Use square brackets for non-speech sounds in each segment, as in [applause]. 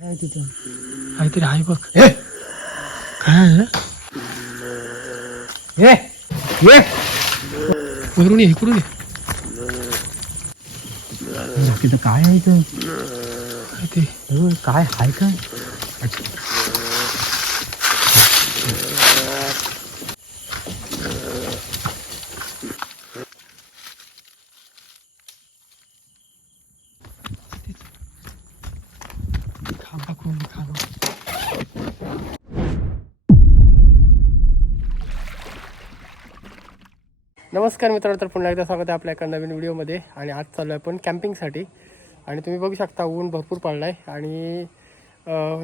काय तिथं काहीतरी आहे बघ. ए! काय आहे? ए! ए! वरून ये इकडून ये. तिथं काय आहे ते? काय आहे काय खांबा नमस्कार मित्रांनो तर पुन्हा एकदा स्वागत आहे आपल्या एका नवीन व्हिडिओमध्ये. आणि आज चाललो आहे आपण कॅम्पिंगसाठी आणि तुम्ही बघू शकता ऊन भरपूर पडला आहे आणि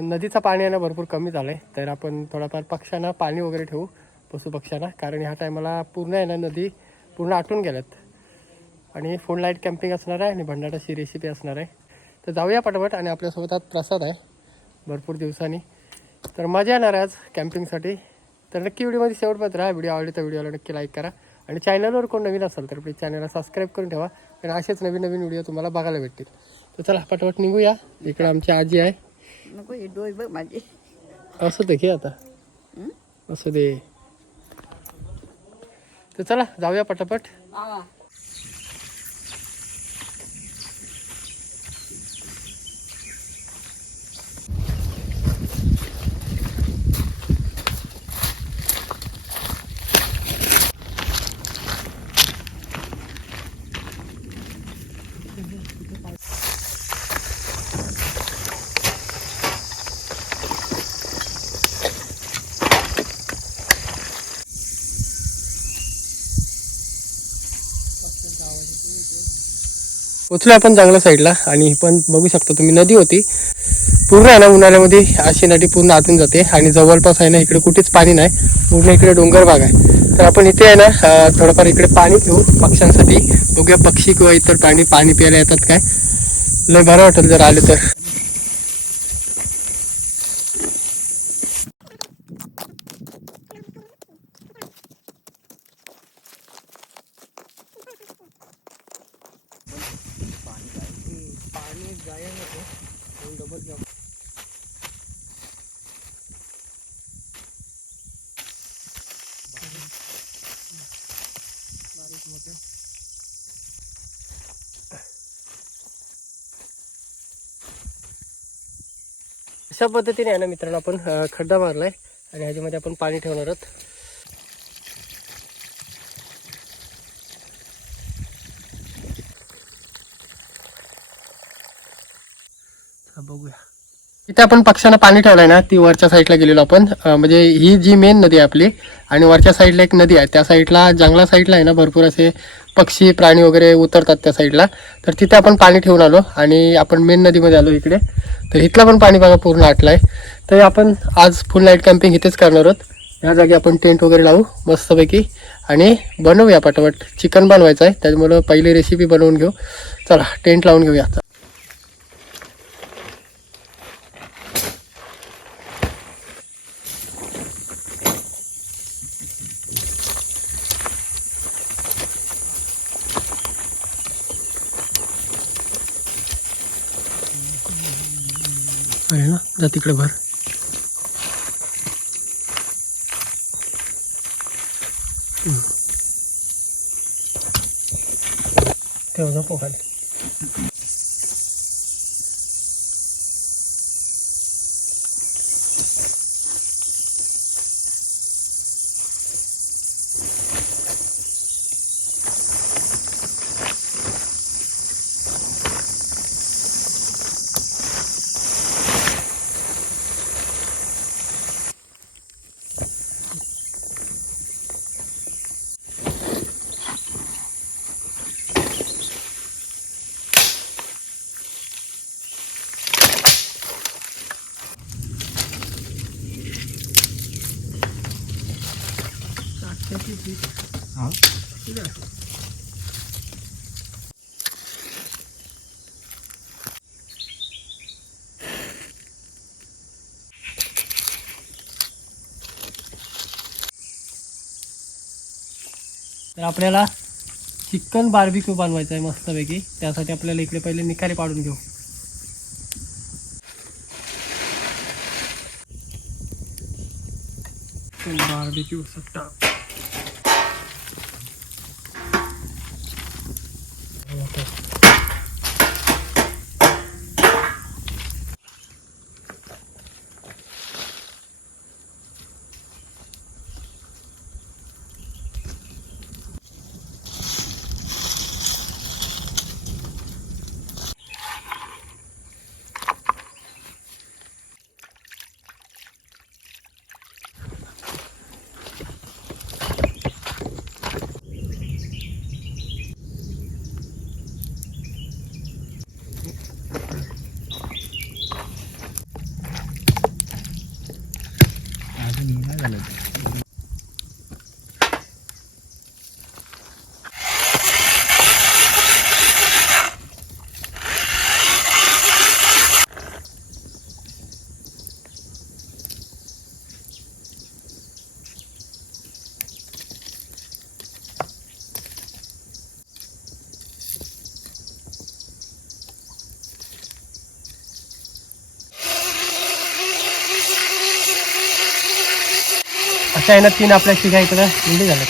नदीचं पाणी आहे ना भरपूर कमी झालं आहे तर आपण थोडाफार पक्ष्यांना पाणी वगैरे ठेवू पशुपक्ष्यांना कारण ह्या टायमाला पूर्ण आहे ना नदी पूर्ण आटून गेल्यात. आणि फुल लाइट कॅम्पिंग असणार आहे आणि भंडाराची रेसिपी असणार आहे. तर जाऊया पटापट आणि आपल्यासोबत आज प्रसाद आहे. भरपूर दिवसांनी. तर मजा येणार आहे आज कॅम्पिंगसाठी तर नक्की व्हिडिओमध्ये शेवटपर्यंत राहा. व्हिडिओ आवडली तर व्हिडिओला नक्की लाईक करा. आणि चॅनलवर कोण नवीन असेल तर प्लीज चॅनलला सबस्क्राईब करून ठेवा. कारण असेच नवीन नवीन व्हिडिओ तुम्हाला बघायला भेटतील. तर चला पटापट निघूया. इकडे आमची आजी आहे. नको हे डोळे बघ माझे. असू दे घे आता. असू दे. तर चला जाऊया पटापट. पोचलो आपण चांगल्या साईडला आणि पण बघू शकता तुम्ही नदी होती. पूर्ण आहे ना उन्हाळ्यामध्ये अशी नदी पूर्ण आतून जाते आणि जवळपास आहे ना इकडे कुठेच पाणी नाही. पूर्ण इकडे डोंगर भाग आहे. तर आपण इथे आहे ना थोडंफार इकडे पाणी घेऊ पक्ष्यांसाठी. बघूया पक्षी किंवा इतर प्राणी पाणी प्यायला येतात काय. लय बरं वाटेल जर आले तर. अशा पद्धतीने आहे ना मित्रांनो आपण खड्डा मारलाय आणि ह्याच्यामध्ये आपण पाणी ठेवणार आहोत. बघूया. इथे आपण पक्ष्यांना पाणी ठेवलंय ना ती वरच्या साईडला गेलेलो आपण. म्हणजे ही जी मेन नदी आहे आपली आणि वरच्या साईडला एक नदी आहे. त्या साईडला जंगला साईडला आहे ना भरपूर असे पक्षी प्राणी वगैरे उतरतात त्या साईडला तर तिथे आपण पाणी ठेवून आलो आणि आपण मेन नदीमध्ये आलो इकडे. तर इथला पण पाणी बघा पूर्ण आटलाय. तर आपण आज फुल नाईट कॅम्पिंग इथेच करणार आहोत. ह्या जागी आपण टेंट वगैरे लावू मस्तपैकी. आणि बनवूया पटापट. चिकन बनवायचं आहे त्याच्यामुळं पहिली रेसिपी बनवून घेऊ. चला टेंट लावून घेऊया. आहे ना? जा तिकडे भर. हम्म. ठेव नको खाली. तर आपल्याला चिकन बार्बिक्यू बनवायचं आहे मस्तपैकी. त्यासाठी आपल्याला इकडे पहिले निखारी पाडून घेऊ. बार्बिक्यू सट्टा. अजून हे नाही झालं अशा आहे ना तीन आपल्या शिगा इकडं रेडी झाल्या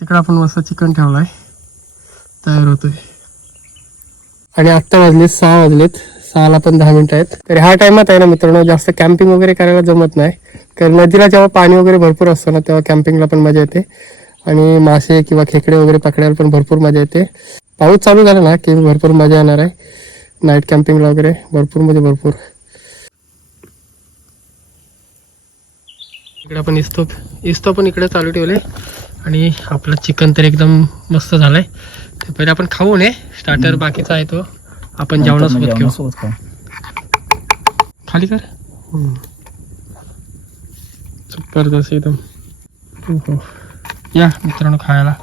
तिकडे आपण मस्त चिकन ठेवलाय. तयार होतोय. आणि आत्ता वाजलेत सहा वाजलेत. सहाला पण दहा मिनिटं आहेत. तर ह्या टायमात आहे ना मित्रांनो जास्त कॅम्पिंग वगैरे करायला जमत नाही. कारण नदीला जेव्हा पाणी वगैरे भरपूर असतं ना तेव्हा कॅम्पिंगला पण मजा येते. आणि मासे किंवा खेकडे वगैरे पकडायला पण भरपूर मजा येते. पाऊस चालू झाला ना की भरपूर मजा येणार आहे. नाईट कॅम्पिंगला वगैरे भरपूर म्हणजे भरपूर. इकडे आपण इस्तो इस्तो पण इकडे चालू ठेवले. आणि आपलं चिकन तर एकदम मस्त झालंय. ते पहिले आपण खाऊ नये स्टार्टर बाकीचा आहे तो. आपण जेवणासोबत घेऊ जेवणासोबत खाऊ. खाली कर. ज़बरदस्त एकदम. हो, हो. या मित्रांनो खायला.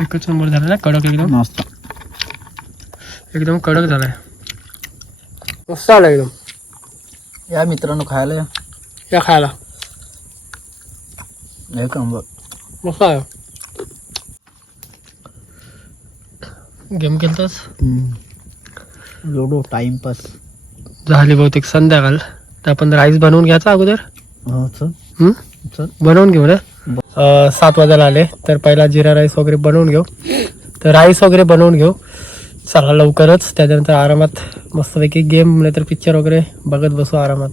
एकच नंबर झाला ना कडक एकदम. मस्त. एकदम कडक झालाय. मस्त आला एकदम. या मित्रांनो खायला या. या खायला. एक नंबर. मस्त आहे गेम खेळतोस? लुडो टाइमपास झाली बहुतेक संध्याकाळ. तर आपण राईस बनवून घ्यायचा अगोदर? हो चल. हम्म? चल. बनवून घेऊ ना? अं, सात वाजायला आले. तर पहिला जिरा राईस वगैरे बनवून घेऊ. तर राईस वगैरे बनवून घेऊ. चला लवकरच. त्याच्यानंतर आरामात मस्तपैकी गेम नाहीतर पिक्चर वगैरे बघत बसू आरामात.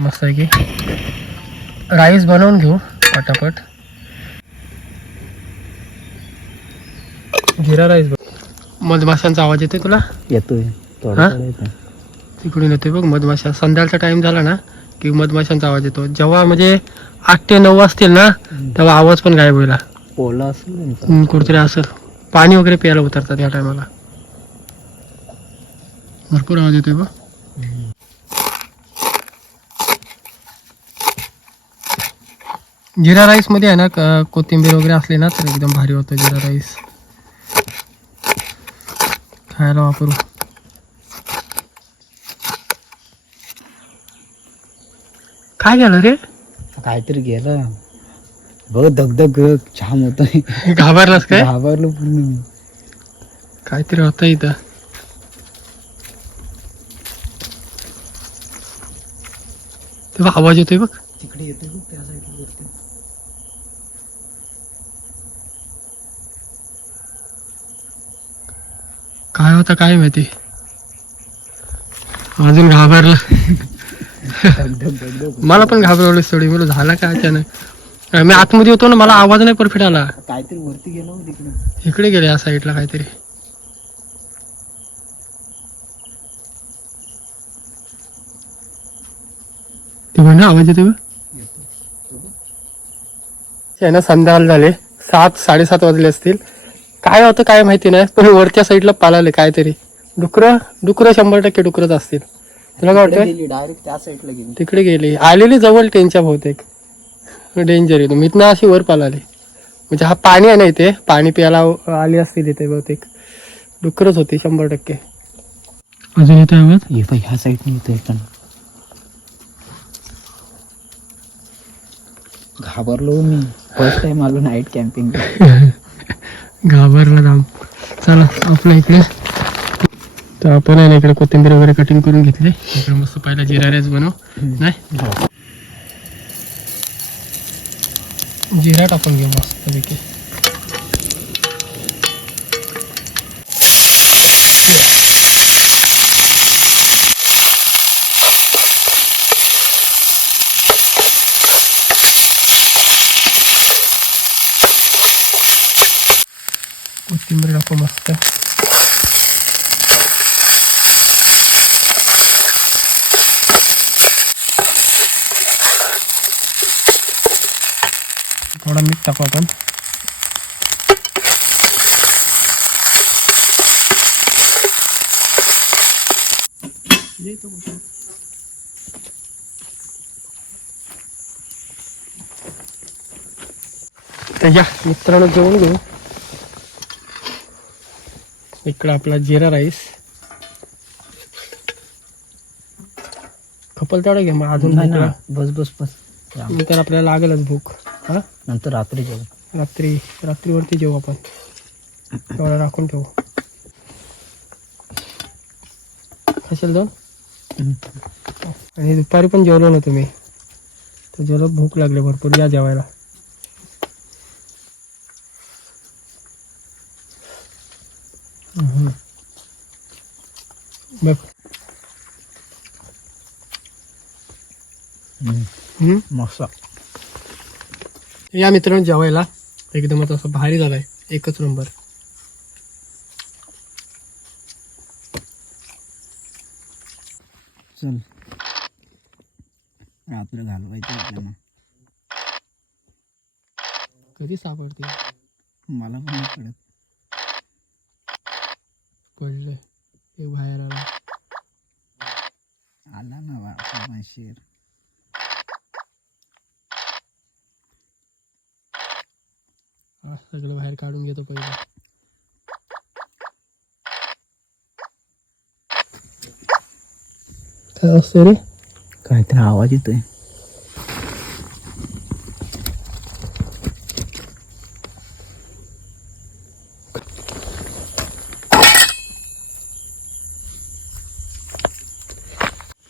मस्तपैकी. राईस बनवून घेऊ पटापट. जिरा राईस मधमाशांचा आवाज येते तुला? येतोय. हा? येतोय. तिकडून येते बघ मधमाशा. संध्याकाळचा टाइम झाला ना की मधमाशांचा आवाज येतो. जेव्हा म्हणजे आठ ते नऊ वाजतील ना तेव्हा आवाज पण गायब होईल. ओला असेल. हम्म, कुठेतरी असं. पाणी वगैरे प्यायला उतरतात या टायमाला भरपूर आवाज येतोय बघ. जिरा राईसमध्ये आहे ना कोथिंबीर वगैरे असली ना तर एकदम भारी होतं जिरा राईस खायला वापरू. काय झालं रे? काहीतरी गेलं. बघ धगधग छान होत. घाबरलास काय? घाबरलो पूर्ण मी. काहीतरी होतं इथं. तेव्हा आवाज येतोय बघ. तिकडे येतोय बघ त्या साईडला होता काय माहिती? अजून घाबरला. मला पण घाबरवलीस थोडी मला झाला काय अचानक? मी आतमध्ये होतो ना मला आवाज नाही परफेक्ट आला. काहीतरी वरती गेलो तिकडे. इकडे गेले या साईडला काहीतरी. ते म्हणे आवाज येते संध्याकाळ झाले. सात साडेसात वाजले असतील. काय होतं काय माहिती नाही पण वरच्या साईडला पालाले काहीतरी. डुकरं डुकरं शंभर टक्के डुकरच असतील. तुला काय वाटतं गेली डायरेक्ट त्या साईडला गेली. तिकडे गेली. आलेली जवळ त्यांच्या बहुतेक. डेंजर आहे. इथनं अशी वर पालाली. म्हणजे हा पाणी आहे ना इथे पाणी प्यायला आली असतील इथे बहुतेक. डुकरच होती शंभर टक्के. अजून येतो आवाज? ये ह्या साईडने येतोय पण. घाबरलो मी. फर्स्ट टाइम आलो नाईट कॅम्पिंग [laughs] घाबरला जाम चला आपल्या इकडे. तर आपण आहे ना इकडे कोथिंबीर वगैरे कटिंग करून घेतले. इकडे मस्त पहिला जिरा राईस बनव. नाही? जिरा टाकून घेऊ मस्त पैकी कोथिंबीर टाकू मस्त थोडा मीठ टाकू आपण. या मित्रांनो जेवण घेऊ. इकडं आपला जिरा राईस. खपल तेवढं घे मग अजून नाही ना बस बस बस. नंतर आपल्याला लागेलच भूक. हा? नंतर रात्री जेवण. रात्री रात्रीवरती जेवू आपण. तेवढं राखून ठेवू. कशाला जाऊन आणि दुपारी पण जेवलो ना तुम्ही. तर जेवलो भूक लागली भरपूर. या जेवायला. बघ. हम्म? मस्त. या मित्रांनो जेवायला. एकदमच असं भारी झालाय. एकच नंबर चल. रात्र घालवायचं आपल्याला. कधी सापडते? मला पण नाही कळत. पडलंय एक बाहेर आला. आला ना शेर हा, सगळं बाहेर काढून घेतो पहिले. काय असते रे? काहीतरी आवाज येतोय.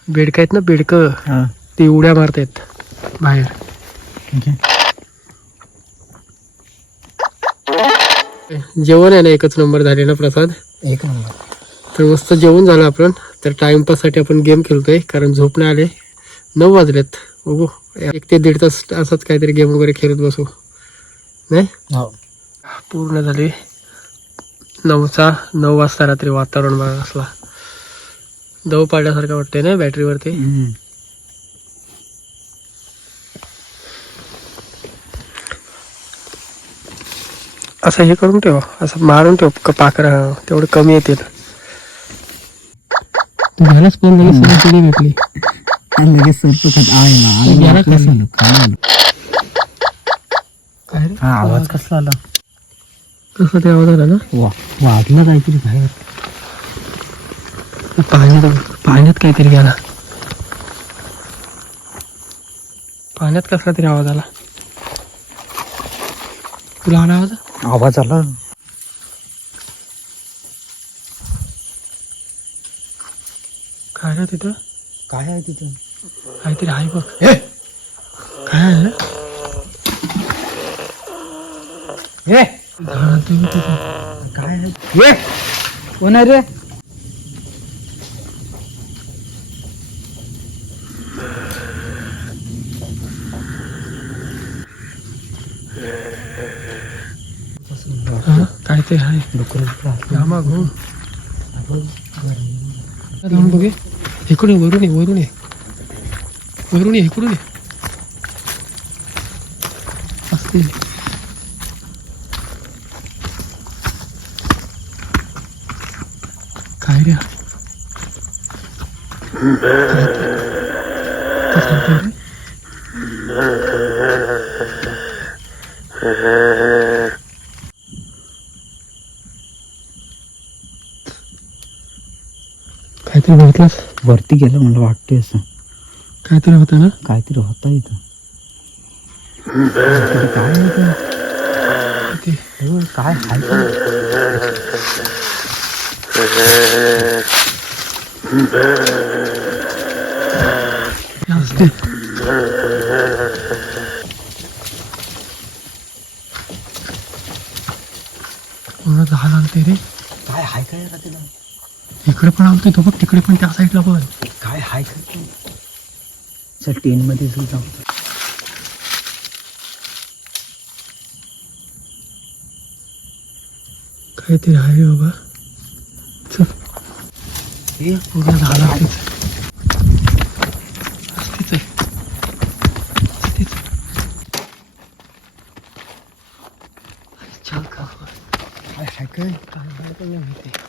बेडक आहेत ना बेडक. हा. ते उड्या मारतायत बाहेर. जेवण आहे ना एकच नंबर झाले ना प्रसाद. एक नंबर तर मस्त जेवण झालं आपण. तर टाइमपाससाठी आपण गेम खेळतोय कारण झोप नाही आले. नऊ वाजलेत. बघू. एक ते दीड तास असंच काहीतरी गेम वगैरे खेळत बसू. नाही? हो. पूर्ण झाली. नऊचा नऊ वाजता रात्री वातावरण बघा असला. दव पाडल्यासारखं वाटतंय ना बॅटरीवरती असं हे करून ठेव. असं मारून ठेव. क- पाखरं तेवढं कमी येतील. तू झालाच पण लगेच सगळी भेटली? आणि लगेच सरपत आहे ना. आणि गेला वाटलं खाली. असेल, खाली आलं. काय रे? हा आवाज कसला आला? कसं ते आवाज आला ना? वा वाजलं काहीतरी बाहेर. पाण्यात पाण्यात काहीतरी गेला पाण्यात कसला तरी आवाज आला. तुला आला आवाज? आवाज आला. काय रे तिथं? काय आहे तिथं? काहीतरी आहे बघ. काय आहे? ना हे झाडात ते बघ तिथं. काय आहे हे कोण आहे रे हा, काहीतरी आहे या मागून जाऊन बघे इकडून ये, वरून ये वरून ये वरून ये इकडून ये असं काय रे काय चालतंय रे? काहीतरी बघितलंस वरती गेलं मला वाटते असं. काहीतरी होतं ना? काहीतरी होता इथं. काय हे बघ, काय? असते. झाड आलते रे? काय हाय काय रे तिला? इकडे पण आलते तो बघ तिकडे पण त्या साईडला पण काय हाय सर टेन मध्ये सुद्धा काहीतरी आहे बाबा. चल. हे? पूर्ण असतेच चल का काय काय झालं माहिती तिथं आतमध्ये काय आहे?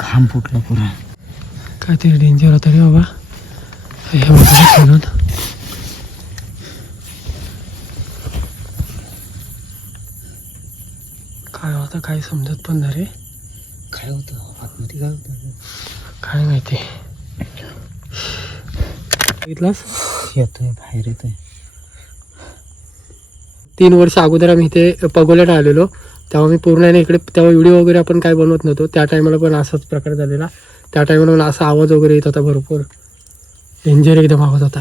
घाम फुटला पुरा काहीतरी डेंजर होतं रे बाबा हे बाबा म्हणून काय होतं? काय समजत पण नाही रे. काय होतं? आतमध्ये काय होतं? काय माहिती? बघितलास येतोय बाहेर येतोय. तीन वर्ष अगोदर आम्ही इथे पगोल्यात आलेलो तेव्हा मी पूर्ण इकडे तेव्हा व्हिडिओ वगैरे आपण काय बनवत नव्हतो. त्या टायमाला पण असाच प्रकार झालेला. त्या टायमाला पण असा आवाज वगैरे येत होता भरपूर. डेंजर एकदम आवाज होता.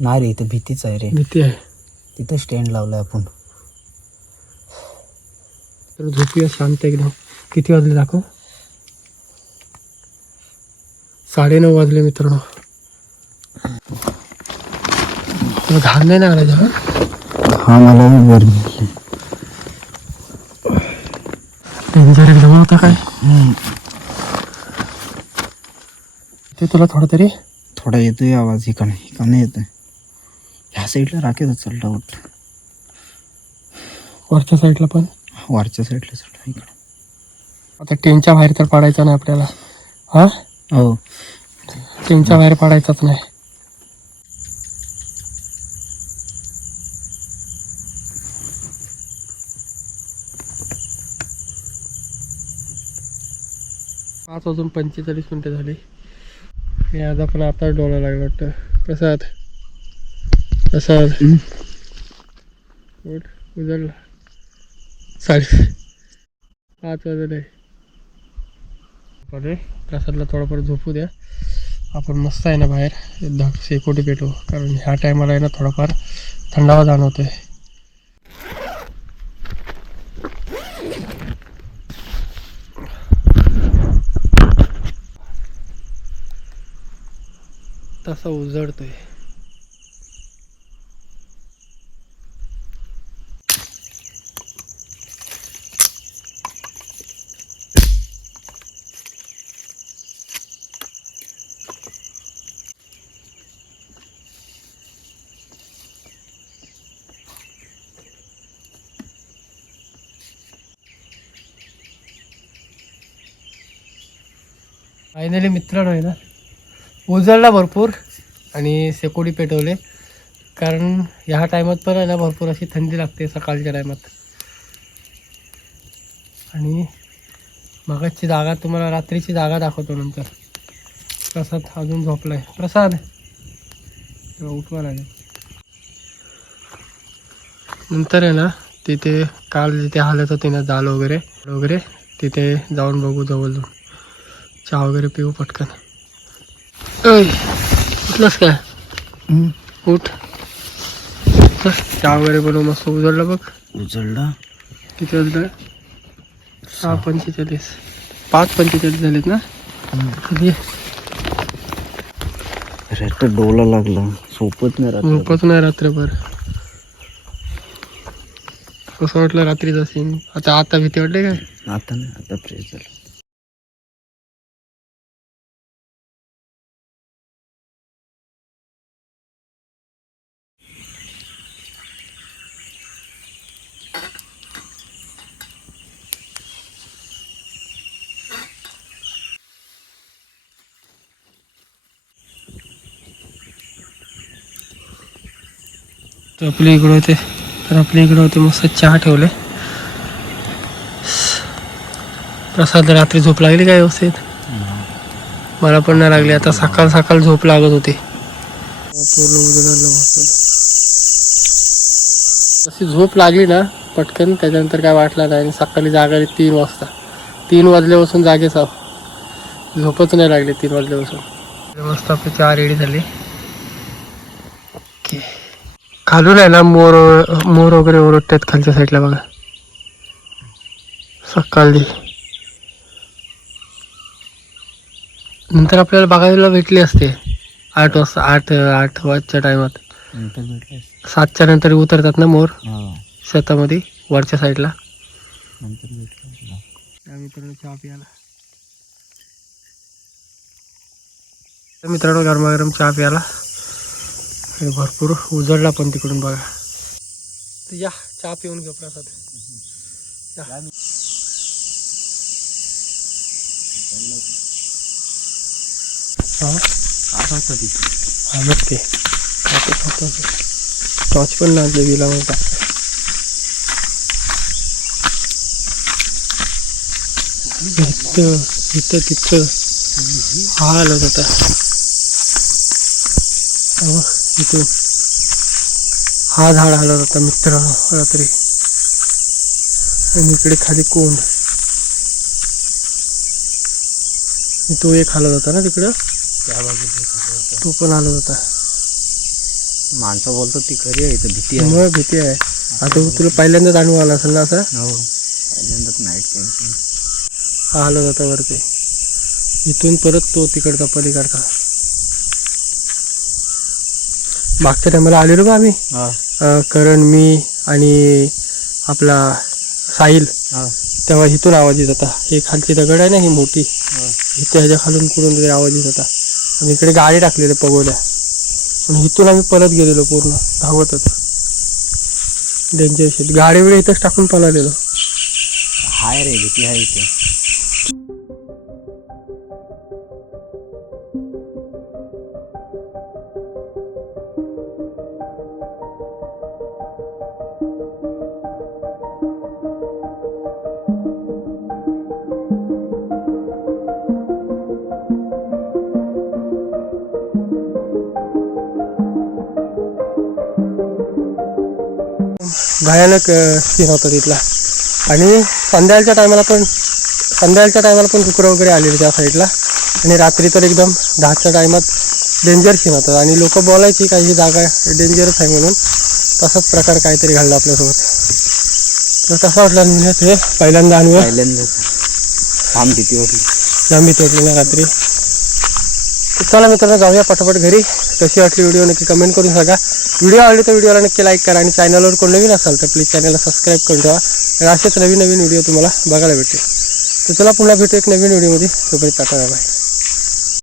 नाही रे इथं भीतीच आहे रे. भीती आहे. तिथं स्टँड लावलाय आपण. तर झोपूया शांत एकदम. किती वाजले दाखव. साडेनऊ वाजले मित्रांनो. तुला घाण नाही ना आला जेव्हा हा मला वर डेंजर एकदम होता काय? ते तुला थोडं तरी थोडा येतोय आवाज इकडे इकडे येतोय. ह्या साईडला राखेचा चढला उठ. वरच्या साईडला पण? वरच्या साईडला चढला इकडे. आता टेनच्या बाहेर तर पडायचं नाही आपल्याला. हा? हो. टेनच्या बाहेर पडायचाच नाही. पाच वाजून पंचेचाळीस मिनटं झाली. आणि आज आपण आता डोळा लागला वाटतं. प्रसाद. प्रसाद. उठ उजळला. साडे पाच वाजले. पडे. प्रसादला थोडंफार झोपू द्या. आपण मस्त आहे ना बाहेर. एकदा शेकोटी पेटू कारण ह्या टायमाला आहे ना थोडाफार थंडावा जाणवतोय. तसा उजळतोय. फायनली मित्रांनो आहे ना? उजळला भरपूर आणि शेकोडी पेटवले. कारण ह्या टायमात पण आहे ना भरपूर अशी थंडी लागते सकाळच्या टायमात आणि मगाची जागा तुम्हाला रात्रीची जागा दाखवतो नंतर. प्रसाद अजून झोपला आहे प्रसाद उठवा लागेल. नंतर आहे ना तिथे काल जिथे हालत होती ना जाल वगैरे वगैरे तिथे जाऊन बघू जवळ जाऊन चहा वगैरे पिऊ पटकन. उठलास काय उठ. चहा वगैरे बनवू मस्त उजळला बघ. उजळला? किती वाजलं सहा पंचेचाळीस. पाच पंचेचाळीस झालेत ना? कधी? रेट डोला लागला. सोपत नाही रात्री नाही रात्रभर. कसं वाटलं रात्रीचा सीन आता आता भीती वाटते काय? आता नाही आता फ्रेश झालं. तर आपल्या इकडे होते. तर आपल्या इकडे होते मस्त चहा ठेवले. प्रसाद रात्री झोप लागली काय व्यवस्थित? मला पण नाही लागली. आता सकाळ सकाळ झोप लागत होती. पूर्ण तशी झोप लागली ना पटकन. त्याच्यानंतर काय वाटलं नाही. आणि सकाळी जागा तीन वाजता. तीन वाजल्यापासून जागेच आहो. झोपच नाही लागली तीन वाजल्यापासून. मस्त आपली चहा रेडी झाली. खालून आहे ना मोर मोर वगैरे ओरडतात खालच्या साईडला बघा. सकाळी. नंतर आपल्याला बघायला भेटली असते. आठ वाजता आठ आठ वाजच्या टायमात सातच्या नंतर उतरतात ना मोर? हा. शेतामध्ये वरच्या साईडला चहा प्यायला. मित्रांनो गरमागरम चहा प्यायला. आणि भरपूर उजळला पण तिकडून बघा. तर या चहा पिऊन घेऊ प्रसाद. या. हा? असं टॉर्च पण लागले गेला मग इथं इथं तिथं. हा आलं होता. इथून हा झाड आला होता मित्र रात्री. आणि इकडे खाली कोंड. आणि तो एक हालत होता ना तिकडं? त्या बाजूला तो पण आला होता माणसं बोलतो ती खरी आहे इथं भीती आहे. मग भीती आहे. आता तुला पहिल्यांदाच अनुभव आला असेल ना असा? हो पहिल्यांदाच नाईट कॅम्पिंग हा आला जाता वरती. इथून परत तो तिकडचा पलीकडचा. मागच्या टायमाला आलेलो का आम्ही. अं, करण मी आणि आपला साहिल. तेव्हा इथून आवाज येत होता. हे खालची दगड आहे ना ही मोठी. इथे ह्याच्या खालून कुठून तरी आवाज येत होता. आणि इकडे गाडी टाकलेल्या पगोल्या. आणि इथून आम्ही परत गेलेलो पूर्ण. धावतच. डेंजर गाडी वेळी इथंच टाकून पळालेलो. हाय रे भीती आहे इथे. भयानक सीन होता तिथला. आणि संध्याकाळच्या टायमाला पण संध्याकाळच्या टायमाला पण डुकरं वगैरे आलेले त्या साईडला आणि रात्री तर एकदम दहाच्या टायमात डेंजर सीन होता. आणि लोक बोलायची काही ही जागा डेंजरच आहे म्हणून तसाच प्रकार काहीतरी घडला आपल्यासोबत. तर कसा वाटला म्हणजे ते पहिल्यांदा अनुभव पहिल्यांदाच. थांब भीती वाटली लांबी तोडली ना रात्री. तर चला मित्रांनो जाऊया पटापट घरी. कशी वाटली व्हिडिओ नक्की कमेंट करून सांगा. व्हिडिओ आवडले तर व्हिडिओला नक्की लाईक करा आणि चॅनलवर कोण नवीन असाल तर प्लीज चॅनलला सबस्क्राईब करून ठेवा. आणि असेच नवीन नवीन व्हिडिओ तुम्हाला बघायला भेटेल तर चला पुन्हा भेटू एक नवीन व्हिडिओमध्ये. तोपर्यंत टाटा बाय.